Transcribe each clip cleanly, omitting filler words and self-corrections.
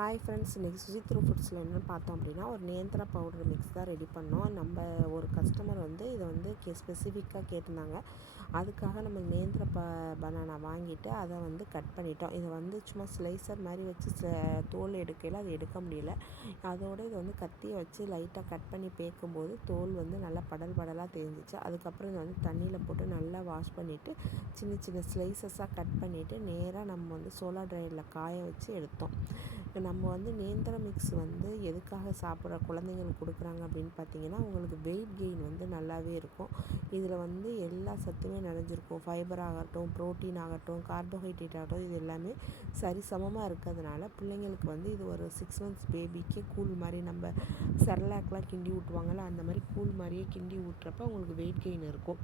Hi friends, இன்றைக்கி சுஜித்ரு ஃபுட்ஸில் என்னென்னு பார்த்தோம் அப்படின்னா, ஒரு நேந்திர பவுடர் மிக்ஸ் தான் ரெடி பண்ணோம். நம்ம ஒரு கஸ்டமர் வந்து இதை வந்து ஸ்பெசிஃபிக்காக கேட்டிருந்தாங்க. அதுக்காக நம்ம நேந்திர பனானா வாங்கிட்டு அதை வந்து கட் பண்ணிட்டோம். இதை வந்து சும்மா ஸ்லைசர் மாதிரி வச்சு தோல் எடுக்கையில் அது எடுக்க முடியல. அதோடு இதை வந்து கத்தியை வச்சு லைட்டாக கட் பண்ணி பேக்கும்போது தோல் வந்து நல்லா படலாக தெரிஞ்சிச்சு. அதுக்கப்புறம் இதை வந்து தண்ணியில் போட்டு நல்லா வாஷ் பண்ணிவிட்டு சின்ன சின்ன ஸ்லைசஸாக கட் பண்ணிவிட்டு நேராக நம்ம வந்து சோலார் ட்ரையரில் காய வச்சு எடுத்தோம். நம்ம வந்து நேந்திர மிக்ஸ் வந்து எதுக்காக சாப்பிட்ற குழந்தைங்களுக்கு கொடுக்குறாங்க அப்படின்னு பார்த்தீங்கன்னா, உங்களுக்கு வெயிட் கெயின் வந்து நல்லாவே இருக்கும். இதில் வந்து எல்லா சத்துமே நிறைஞ்சிருக்கும். ஃபைபர் ஆகட்டும், ப்ரோட்டீன் ஆகட்டும், கார்போஹைட்ரேட் ஆகட்டும், இது எல்லாமே சரிசமமாக இருக்கிறதுனால பிள்ளைங்களுக்கு வந்து இது ஒரு 6 months பேபிக்கு கூழ் மாதிரி, நம்ம செர்லாக்லாம் கிண்டி ஊட்டுவாங்கள்ல, அந்த மாதிரி கூழ் மாதிரியே கிண்டி ஊட்டுறப்ப உங்களுக்கு வெயிட் கெயின் இருக்கும்.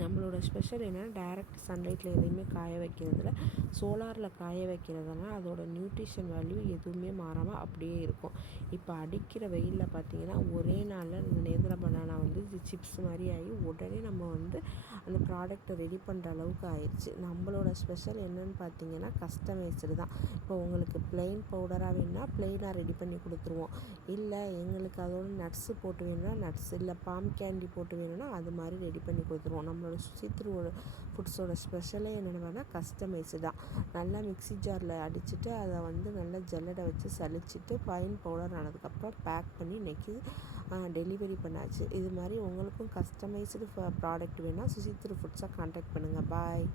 நம்மளோட ஸ்பெஷல் என்னென்னா, டைரக்ட் சன்லைட்டில் எதையுமே காய வைக்கிறதுல, சோலாரில் காய வைக்கிறதுனால அதோட நியூட்ரிஷன் வேல்யூ எதுவுமே மாறாமல் அப்படியே இருக்கும். இப்போ அடிக்கிற வெயிலில் பார்த்திங்கன்னா, ஒரே நாளில் இந்த நேந்திர பனானா வந்து இது சிப்ஸ் மாதிரி ஆகி உடனே நம்ம வந்து அந்த ப்ராடக்ட்டை ரெடி பண்ணுற அளவுக்கு ஆயிடுச்சு. நம்மளோட ஸ்பெஷல் என்னென்னு பார்த்தீங்கன்னா, கஸ்டமைஸ்டு தான். இப்போ உங்களுக்கு ப்ளெயின் பவுடராக வேணுன்னா ப்ளெயினாக ரெடி பண்ணி கொடுத்துருவோம். இல்லை எங்களுக்கு அதோட நட்ஸு போட்டு வேணும்னா நட்ஸ், இல்லை பாம் கேண்டி போட்டு வேணும்னா அது மாதிரி ரெடி பண்ணி கொடுத்துருவோம். நம்மளோட சுஜித்ரு ஃபுட்ஸோட ஸ்பெஷலே என்னென்னா கஸ்டமைஸ்டு தான். நல்லா மிக்ஸி ஜாரில் அடிச்சுட்டு அதை வந்து நல்லா ஜல்லடை வச்சு சலிச்சிட்டு ஃபைன் பவுடர் ஆனதுக்கப்புறம் பேக் பண்ணி இன்றைக்கி டெலிவரி பண்ணாச்சு. இது மாதிரி உங்களுக்கும் கஸ்டமைஸ்டு ப்ராடக்ட் வேணுன்னா சுஜித்ரு ஃபுட்ஸை கான்டாக்ட் பண்ணுங்கள். பாய்.